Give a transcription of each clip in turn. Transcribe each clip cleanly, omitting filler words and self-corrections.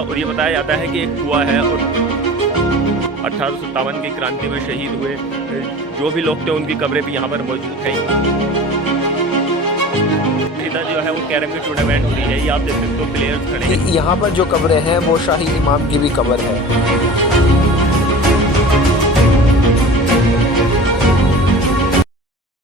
और ये बताया जाता है कि एक कुआं है और 1857 की क्रांति में शहीद हुए जो भी लोग थे उनकी कब्रें भी यहाँ पर मौजूद हैं। इधर जो है वो कैरम की टूर्नामेंट हो रही है, ये आप देख सकते हो प्लेयर्स खड़े हैं। यहाँ पर जो कब्रें हैं वो शाही इमाम की भी कब्र है।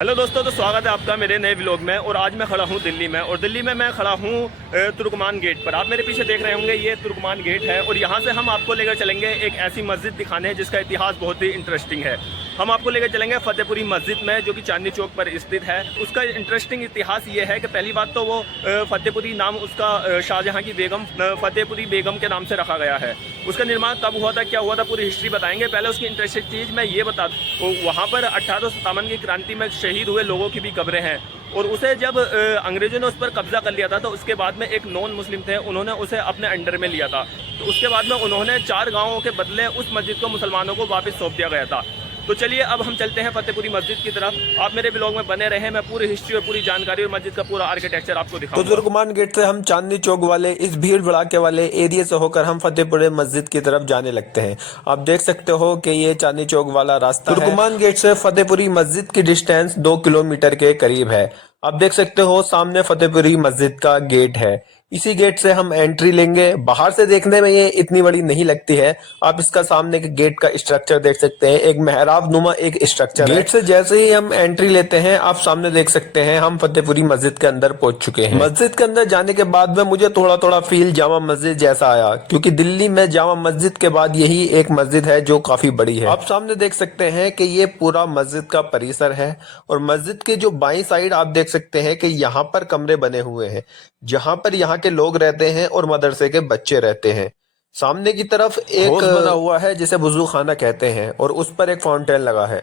हेलो दोस्तों, तो स्वागत है आपका मेरे नए व्लॉग में। और आज मैं खड़ा हूँ दिल्ली में, और दिल्ली में मैं खड़ा हूँ तुर्कमान गेट पर। आप मेरे पीछे देख रहे होंगे ये तुर्कमान गेट है, और यहाँ से हम आपको लेकर चलेंगे एक ऐसी मस्जिद दिखाने जिसका इतिहास बहुत ही इंटरेस्टिंग है। हम आपको लेकर चलेंगे फतेहपुरी मस्जिद में, जो कि चांदनी चौक पर स्थित है। उसका इंटरेस्टिंग इतिहास ये है कि पहली बात तो वो फतेहपुरी नाम उसका शाहजहाँ की बेगम फतेहपुरी बेगम के नाम से रखा गया है। उसका निर्माण कब हुआ था, क्या हुआ था, पूरी हिस्ट्री बताएंगे। पहले उसकी इंटरेस्टिंग चीज़ मैं ये बता दूँ, वहाँ पर 1857 की क्रांति में शहीद हुए लोगों की भी कब्रें हैं। और उसे जब अंग्रेजों ने उस पर कब्जा कर लिया था, तो उसके बाद में एक नॉन मुस्लिम थे, उन्होंने उसे अपने अंडर में लिया था। तो उसके बाद में उन्होंने 4 गांवों के बदले उस मस्जिद को मुसलमानों को वापस सौंप दिया गया था। तो चलिए अब हम चलते हैं फतेहपुरी मस्जिद की तरफ। आप मेरे ब्लॉग में बने रहें, मैं पूरी हिस्ट्री और पूरी जानकारी और मस्जिद का पूरा आर्किटेक्चर आपको दिखाऊंगा। तो तुर्कमान गेट से हम चांदनी चौक वाले इस भीड़ भड़ाके वाले एरिया से होकर हम फतेहपुरी मस्जिद की तरफ जाने लगते हैं। आप देख सकते हो कि ये चांदनी चौक वाला रास्ता है। तुर्कमान गेट से फतेहपुरी मस्जिद की डिस्टेंस 2 किलोमीटर के करीब है। आप देख सकते हो सामने फतेहपुरी मस्जिद का गेट है। इसी गेट से हम एंट्री लेंगे। बाहर से देखने में ये इतनी बड़ी नहीं लगती है। आप इसका सामने के गेट का स्ट्रक्चर देख सकते हैं, एक मेहराब नुमा एक स्ट्रक्चर है। गेट से जैसे ही हम एंट्री लेते हैं, आप सामने देख सकते हैं हम फतेहपुरी मस्जिद के अंदर पहुंच चुके हैं। मस्जिद के अंदर जाने के बाद में मुझे थोड़ा थोड़ा फील जामा मस्जिद जैसा आया, क्योंकि दिल्ली में जामा मस्जिद के बाद यही एक मस्जिद है जो काफी बड़ी है। आप सामने देख सकते हैं कि ये पूरा मस्जिद का परिसर है, और मस्जिद के जो बाईं साइड आप देख सकते हैं कि यहाँ पर कमरे बने हुए हैं, जहां पर यहाँ के लोग रहते हैं और मदरसे के बच्चे रहते हैं। सामने की तरफ एक बना हुआ है जिसे वुजू खाना कहते हैं, और उस पर एक फाउंटेन लगा है।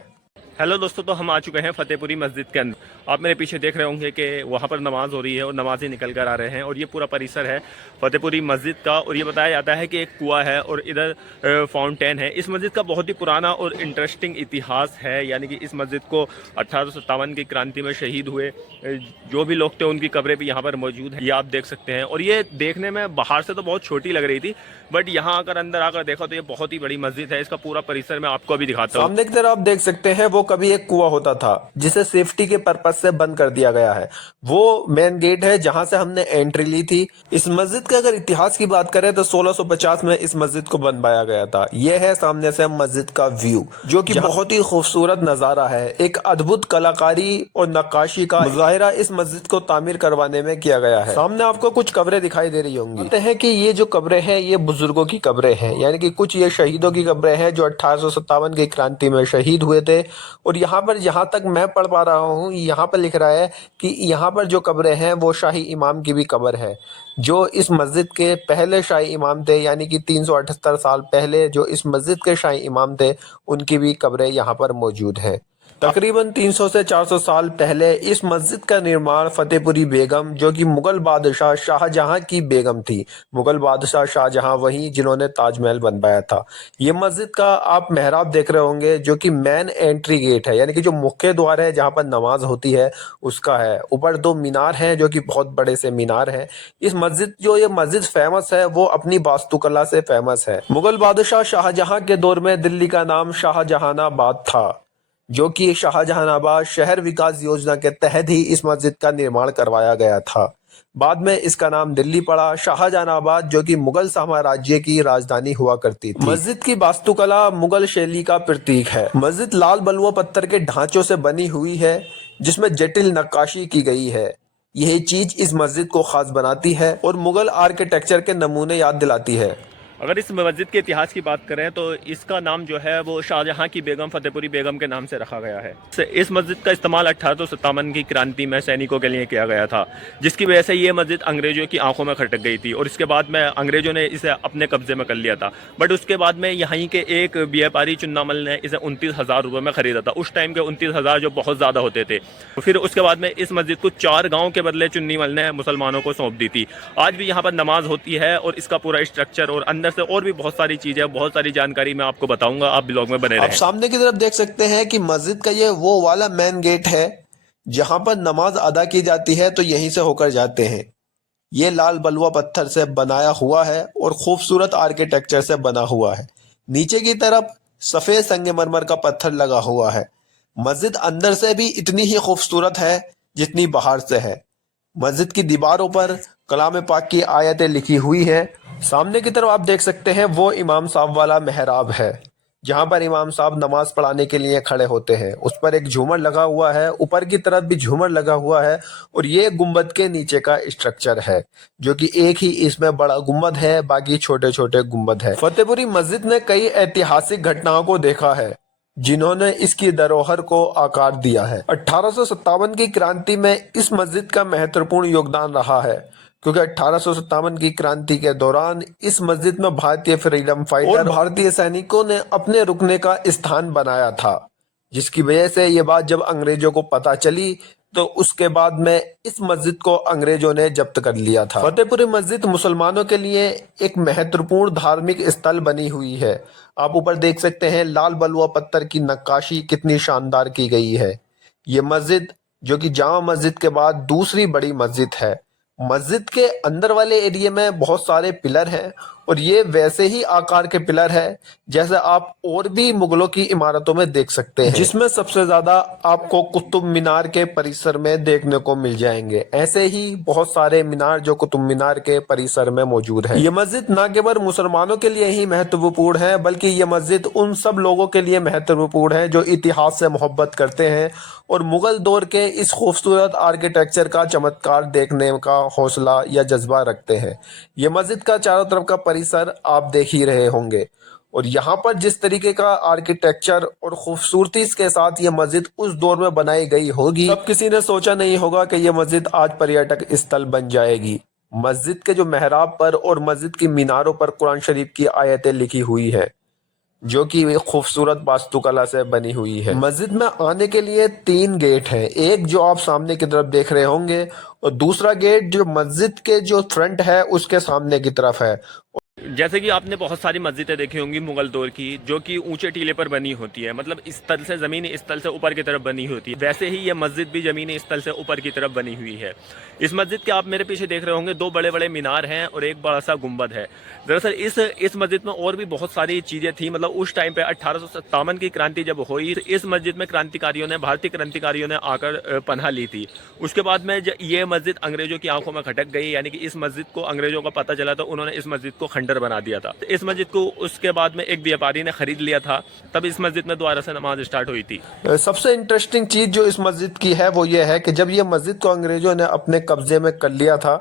हेलो दोस्तों, तो हम आ चुके हैं फतेहपुरी मस्जिद के अंदर। आप मेरे पीछे देख रहे होंगे कि वहाँ पर नमाज हो रही है और नमाजी निकल कर आ रहे हैं। और ये पूरा परिसर है फतेहपुरी मस्जिद का। और ये बताया जाता है कि एक कुआं है और इधर फाउंटेन है। इस मस्जिद का बहुत ही पुराना और इंटरेस्टिंग इतिहास है, यानी कि इस मस्जिद को 1857 की क्रांति में शहीद हुए जो भी लोग थे उनकी कब्रें भी यहाँ पर मौजूद हैं, ये आप देख सकते हैं। और ये देखने में बाहर से तो बहुत छोटी लग रही थी, बट यहाँ आकर अंदर आकर देखा तो ये बहुत ही बड़ी मस्जिद है। इसका पूरा परिसर मैं आपको अभी दिखाता हूँ। सामने की तरफ आप देख सकते हैं वो कभी एक कुआं होता था जिसे सेफ्टी के पर्पज से बंद कर दिया गया है। वो मेन गेट है जहां से हमने एंट्री ली थी। इस मस्जिद के अगर इतिहास की बात करें तो 1650 में इस मस्जिद को बनवाया गया था। यह है सामने से मस्जिद का व्यू, जो कि बहुत ही खूबसूरत नजारा है। एक अद्भुत कलाकारी और नक्काशी का मुजाहिरा इस मस्जिद को तामीर करवाने में किया गया है। सामने आपको कुछ कब्रें दिखाई दे रही होंगी। कहते हैं कि ये जो कब्रें हैं ये बुजुर्गों की कब्रें हैं, यानी कि कुछ ये शहीदों की कब्रें हैं जो 1857 की क्रांति में शहीद हुए थे। और यहाँ पर जहाँ तक मैं पढ़ पा रहा हूँ, यहाँ पर लिख रहा है कि यहाँ पर जो कब्रें हैं वो शाही इमाम की भी कब्र है, जो इस मस्जिद के पहले शाही इमाम थे, यानी कि 378 साल पहले जो इस मस्जिद के शाही इमाम थे उनकी भी कब्रें यहाँ पर मौजूद हैं। तकरीबन 300 से 400 साल पहले इस मस्जिद का निर्माण फतेहपुरी बेगम, जो कि मुगल बादशाह शाहजहां की बेगम थी, मुगल बादशाह शाहजहां वही जिन्होंने ताजमहल बनवाया था। ये मस्जिद का आप मेहराब देख रहे होंगे, जो कि मेन एंट्री गेट है, यानी कि जो मुख्य द्वार है जहां पर नमाज होती है उसका है। ऊपर 2 मीनार हैं जो कि बहुत बड़े से मीनार हैं। इस मस्जिद जो ये मस्जिद फेमस है वो अपनी वास्तुकला से फेमस है। मुगल बादशाह शाहजहां के दौर में दिल्ली का नाम शाहजहानाबाद था, जो कि शाहजहानाबाद शहर विकास योजना के तहत ही इस मस्जिद का निर्माण करवाया गया था। बाद में इसका नाम दिल्ली पड़ा। शाहजहानाबाद जो कि मुगल साम्राज्य की राजधानी हुआ करती थी। मस्जिद की वास्तुकला मुगल शैली का प्रतीक है। मस्जिद लाल बलुआ पत्थर के ढांचों से बनी हुई है, जिसमें जटिल नक्काशी की गई है। यही चीज इस मस्जिद को खास बनाती है और मुगल आर्किटेक्चर के नमूने याद दिलाती है। अगर इस मस्जिद के इतिहास की बात करें तो इसका नाम जो है वो शाहजहां की बेगम फतेहपुरी बेगम के नाम से रखा गया है। इस मस्जिद का इस्तेमाल 1857 की क्रांति में सैनिकों के लिए किया गया था, जिसकी वजह से ये मस्जिद अंग्रेजों की आंखों में खटक गई थी। और इसके बाद में अंग्रेजों ने इसे अपने कब्जे में कर लिया था। बट उसके बाद में यहीं के एक व्यापारी चुन्नामल ने इसे 29,000 रुपये में खरीदा था। उस टाइम के 29,000 जो बहुत ज़्यादा होते थे। फिर उसके बाद में इस मस्जिद को 4 गाँव के बदले चुन्नीमल ने मुसलमानों को सौंप दी थी। आज भी यहाँ पर नमाज होती है, और इसका पूरा स्ट्रक्चर और अंदर से और भी बहुत सारी चीजें, बहुत सारी जानकारी मैं आपको बताऊंगा। आप ब्लॉग में बने रहें। आप सामने की तरफ देख सकते हैं कि मस्जिद का ये वो वाला मेन गेट है जहां पर नमाज अदा की जाती है, तो यहीं से होकर जाते हैं। ये लाल बलुआ पत्थर से बनाया हुआ है और खूबसूरत आर्किटेक्चर से बना हुआ है। नीचे की तरफ सफेद संगमरमर का पत्थर लगा हुआ है। मस्जिद अंदर से भी इतनी ही खूबसूरत है जितनी बाहर से है। मस्जिद की दीवारों पर कलाम पाक की आयतें लिखी हुई है। सामने की तरफ आप देख सकते हैं वो इमाम साहब वाला मेहराब है, जहाँ पर इमाम साहब नमाज पढ़ाने के लिए खड़े होते हैं। उस पर एक झूमर लगा हुआ है, ऊपर की तरफ भी झूमर लगा हुआ है और ये गुंबद के नीचे का स्ट्रक्चर है, जो कि एक ही इसमें बड़ा गुंबद है, बाकी छोटे छोटे गुंबद है। फतेहपुरी मस्जिद ने कई ऐतिहासिक घटनाओं को देखा है जिन्होंने इसकी धरोहर को आकार दिया है। 1857 की क्रांति में इस मस्जिद का महत्वपूर्ण योगदान रहा है, क्योंकि 1857 की क्रांति के दौरान इस मस्जिद में भारतीय फ्रीडम फाइटर और भारतीय सैनिकों ने अपने रुकने का स्थान बनाया था, जिसकी वजह से ये बात जब अंग्रेजों को पता चली तो उसके बाद में इस मस्जिद को अंग्रेजों ने जब्त कर लिया था। फतेहपुरी मस्जिद मुसलमानों के लिए एक महत्वपूर्ण धार्मिक स्थल बनी हुई है। आप ऊपर देख सकते हैं लाल बलुआ पत्थर की नक्काशी कितनी शानदार की गई है। ये मस्जिद, जो कि जामा मस्जिद के बाद दूसरी बड़ी मस्जिद है। मस्जिद के अंदर वाले एरिया में बहुत सारे पिलर हैं और ये वैसे ही आकार के पिलर है जैसे आप और भी मुगलों की इमारतों में देख सकते हैं, जिसमें सबसे ज्यादा आपको कुतुब मीनार के परिसर में देखने को मिल जाएंगे। ऐसे ही बहुत सारे मीनार जो कुतुब मीनार के परिसर में मौजूद है। ये मस्जिद न केवल मुसलमानों के लिए ही महत्वपूर्ण है, बल्कि ये मस्जिद उन सब लोगों के लिए महत्वपूर्ण है जो इतिहास से मोहब्बत करते हैं और मुगल दौर के इस खूबसूरत आर्किटेक्चर का चमत्कार देखने का हौसला या जज्बा रखते हैं। ये मस्जिद का चारों तरफ का परिसर आप देख ही रहे होंगे और यहाँ पर जिस तरीके का आर्किटेक्चर और खूबसूरती के साथ ये मस्जिद उस दौर में बनाई गई होगी, तब किसी ने सोचा नहीं होगा कि ये मस्जिद आज पर्यटक स्थल बन जाएगी। मस्जिद के जो मेहराब पर और मस्जिद की मीनारों पर कुरान शरीफ की आयतें लिखी हुई है, जो कि खूबसूरत वास्तुकला से बनी हुई है। मस्जिद में आने के लिए 3 गेट हैं, एक जो आप सामने की तरफ देख रहे होंगे और दूसरा गेट जो मस्जिद के जो फ्रंट है उसके सामने की तरफ है। जैसे कि आपने बहुत सारी मस्जिदें देखी होंगी मुगल दौर की, जो कि ऊंचे टीले पर बनी होती है, मतलब इस स्थल से ज़मीनी स्थल से ऊपर की तरफ बनी होती है। वैसे ही ये मस्जिद भी ज़मीनी स्थल से ऊपर की तरफ बनी हुई है। इस मस्जिद के आप मेरे पीछे देख रहे होंगे 2 बड़े बड़े मीनार हैं और एक बड़ा सा गुंबद है। दरअसल इस मस्जिद में और भी बहुत सारी चीज़ें थी। मतलब उस टाइम पे 1857 की क्रांति जब हुई, इस मस्जिद में क्रांतिकारियों ने, भारतीय क्रांतिकारियों ने आकर पनाह ली थी। उसके बाद में ये मस्जिद अंग्रेजों की आंखों में खटक गई, यानी कि इस मस्जिद को अंग्रेजों का पता चला तो उन्होंने इस मस्जिद को खंडर बना दिया था। इस मस्जिद को उसके बाद में एक व्यापारी ने खरीद लिया था, तब इस मस्जिद में दोबारा से नमाज स्टार्ट हुई थी। सबसे इंटरेस्टिंग चीज जो इस मस्जिद की है वो ये है कि जब ये मस्जिद को अंग्रेजों ने अपने कब्जे में कर लिया था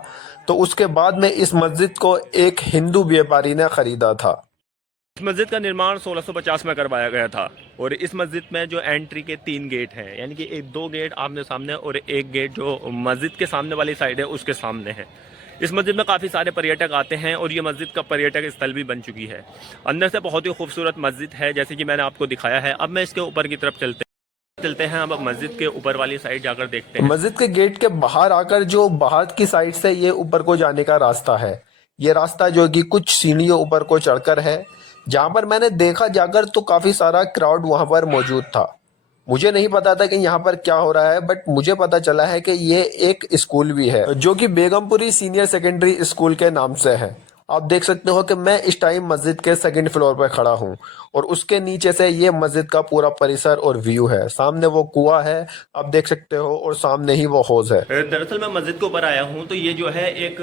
तो उसके बाद में इस मस्जिद को एक हिंदू व्यापारी ने खरीदा था। इस मस्जिद का निर्माण 1650 में करवाया गया था और इस मस्जिद में जो एंट्री के 3 गेट हैं, यानी कि 2 गेट आमने सामने और एक गेट जो मस्जिद के सामने वाली साइड है उसके सामने है। इस मस्जिद में काफ़ी सारे पर्यटक आते हैं और ये मस्जिद का पर्यटक स्थल भी बन चुकी है। अंदर से बहुत ही खूबसूरत मस्जिद है, जैसे कि मैंने आपको दिखाया है। अब मैं इसके ऊपर की तरफ चलते हैं। अब मस्जिद के ऊपर वाली साइड जाकर देखते हैं। मस्जिद के गेट के बाहर आकर जो बाहर की साइड से ये ऊपर को जाने का रास्ता है, ये रास्ता जो कि कुछ सीढ़ियों ऊपर को चढ़कर है, जहाँ पर मैंने देखा जाकर तो काफी सारा क्राउड वहां पर मौजूद था। मुझे नहीं पता था कि यहाँ पर क्या हो रहा है, बट मुझे पता चला है कि ये एक स्कूल भी है जो कि बेगमपुरी सीनियर सेकेंडरी स्कूल के नाम से है। आप देख सकते हो कि मैं इस टाइम मस्जिद के 2nd फ्लोर पर खड़ा हूँ और उसके नीचे से ये मस्जिद का पूरा परिसर और व्यू है। सामने वो कुआं है, आप देख सकते हो, और सामने ही वो हौज है। दरअसल मैं मस्जिद के ऊपर आया हूँ तो ये जो है एक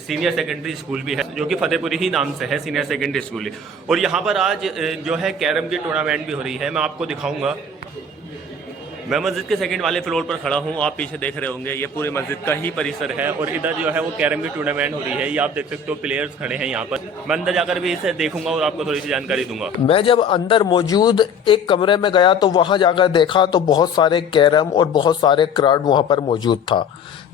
सीनियर सेकेंडरी स्कूल भी है, जो कि फतेहपुरी ही नाम से है, सीनियर सेकेंडरी स्कूल। और यहाँ पर आज जो है कैरम की टूर्नामेंट भी हो रही है, मैं आपको दिखाऊंगा। मैं मस्जिद के 2nd वाले फ्लोर पर खड़ा हूँ, आप पीछे देख रहे होंगे ये पूरे मस्जिद का ही परिसर है और इधर जो है वो कैरम की टूर्नामेंट हो रही है। ये आप देख सकते हो, प्लेयर्स खड़े हैं यहाँ पर। मैं अंदर जाकर भी इसे देखूंगा और आपको थोड़ी सी जानकारी दूंगा। मैं जब अंदर मौजूद एक कमरे में गया तो वहां जाकर देखा तो बहुत सारे कैरम और बहुत सारे क्राउड वहां पर मौजूद था।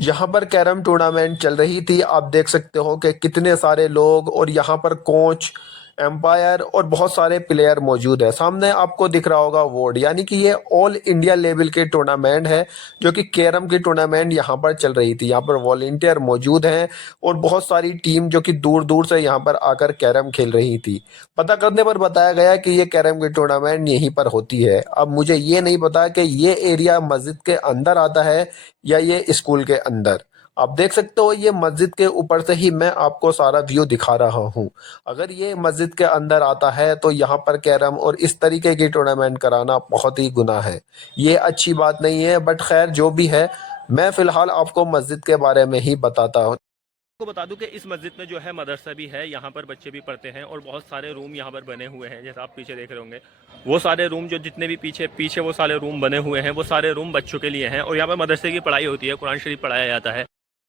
यहाँ पर कैरम टूर्नामेंट चल रही थी। आप देख सकते हो कि कितने सारे लोग और यहाँ पर कोच, एम्पायर और बहुत सारे प्लेयर मौजूद है। सामने आपको दिख रहा होगा बोर्ड, यानी कि ये ऑल इंडिया लेवल के टूर्नामेंट है, जो कि कैरम की टूर्नामेंट यहाँ पर चल रही थी। यहाँ पर वॉलंटियर मौजूद हैं और बहुत सारी टीम जो कि दूर दूर से यहाँ पर आकर कैरम खेल रही थी। पता करने पर बताया गया कि ये कैरम की टूर्नामेंट यहीं पर होती है। अब मुझे ये नहीं पता कि ये एरिया मस्जिद के अंदर आता है या ये स्कूल के अंदर। आप देख सकते हो ये मस्जिद के ऊपर से ही मैं आपको सारा व्यू दिखा रहा हूँ। अगर ये मस्जिद के अंदर आता है तो यहाँ पर कैरम और इस तरीके की टूर्नामेंट कराना बहुत ही गुनाह है। ये अच्छी बात नहीं है, बट खैर जो भी है, मैं फिलहाल आपको मस्जिद के बारे में ही बताता हूँ। आपको बता दूं कि इस मस्जिद में जो है मदरसा भी है, यहाँ पर बच्चे भी पढ़ते हैं और बहुत सारे रूम यहाँ पर बने हुए हैं। जैसा आप पीछे देख रहे होंगे, वो सारे रूम जो जितने भी पीछे पीछे वो सारे रूम बने हुए हैं, वो सारे रूम बच्चों के लिए हैं और यहाँ पर मदरसे की पढ़ाई होती है, कुरान शरीफ पढ़ाया जाता है।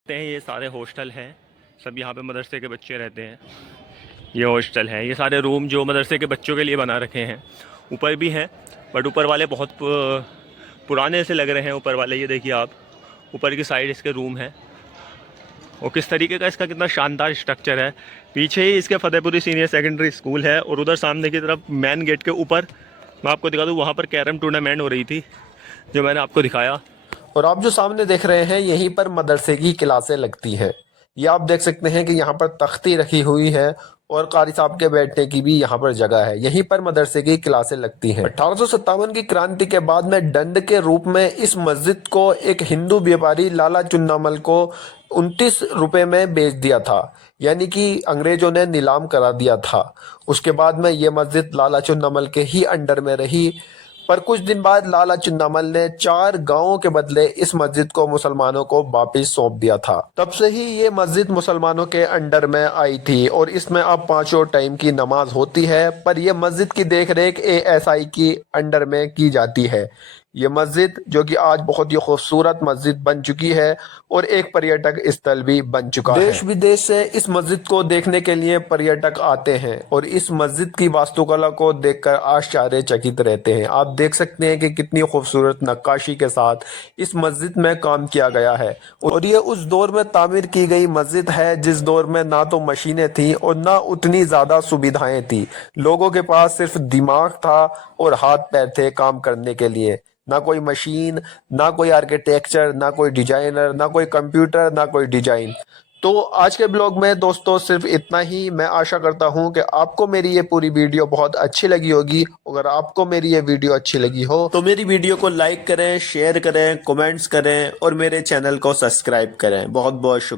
ये सारे हॉस्टल हैं, सब यहाँ पे मदरसे के बच्चे रहते हैं। ये हॉस्टल है, ये सारे रूम जो मदरसे के बच्चों के लिए बना रखे हैं। ऊपर भी हैं, बट ऊपर वाले बहुत पुराने से लग रहे हैं। ऊपर वाले ये देखिए आप, ऊपर की साइड इसके रूम हैं और किस तरीके का इसका कितना शानदार स्ट्रक्चर है। पीछे ही इसके फतेहपुरी सीनियर सेकेंडरी स्कूल है और उधर सामने की तरफ मेन गेट के ऊपर मैं आपको दिखा दूँ, वहाँ पर कैरम टूर्नामेंट हो रही थी जो मैंने आपको दिखाया। और आप जो सामने देख रहे हैं यहीं पर मदरसे की क्लासें लगती हैं। ये आप देख सकते हैं कि यहाँ पर तख्ती रखी हुई है और कारी साहब के बैठने की भी यहाँ पर जगह है। यहीं पर मदरसे की क्लासें लगती हैं। 1857 की क्रांति के बाद में दंड के रूप में इस मस्जिद को एक हिंदू व्यापारी लाला चुन्नामल को 29 रुपए में बेच दिया था, यानी कि अंग्रेजों ने नीलाम करा दिया था। उसके बाद में ये मस्जिद लाला चुन्नामल के ही अंडर में रही। पर कुछ दिन बाद लाला चुन्नामल ने 4 गांवों के बदले इस मस्जिद को मुसलमानों को वापिस सौंप दिया था। तब से ही ये मस्जिद मुसलमानों के अंडर में आई थी और इसमें अब 5 टाइम की नमाज होती है। पर यह मस्जिद की देखरेख ASI की अंडर में की जाती है। ये मस्जिद जो कि आज बहुत ही खूबसूरत मस्जिद बन चुकी है और एक पर्यटक स्थल भी बन चुका है। देश विदेश से इस मस्जिद को देखने के लिए पर्यटक आते हैं और इस मस्जिद की वास्तुकला को देखकर आश्चर्यचकित रहते हैं। आप देख सकते हैं कि कितनी खूबसूरत नक्काशी के साथ इस मस्जिद में काम किया गया है और ये उस दौर में तामीर की गई मस्जिद है जिस दौर में ना तो मशीनें थी और ना उतनी ज़्यादा सुविधाएं थी। लोगों के पास सिर्फ दिमाग था और हाथ पैर थे काम करने के लिए। ना कोई मशीन, ना कोई आर्किटेक्चर, ना कोई डिजाइनर, ना कोई कंप्यूटर, ना कोई डिजाइन। तो आज के ब्लॉग में दोस्तों सिर्फ इतना ही। मैं आशा करता हूं कि आपको मेरी ये पूरी वीडियो बहुत अच्छी लगी होगी। अगर आपको मेरी ये वीडियो अच्छी लगी हो तो मेरी वीडियो को लाइक करें, शेयर करें, कमेंट्स करें और मेरे चैनल को सब्सक्राइब करें। बहुत बहुत शुक्रिया।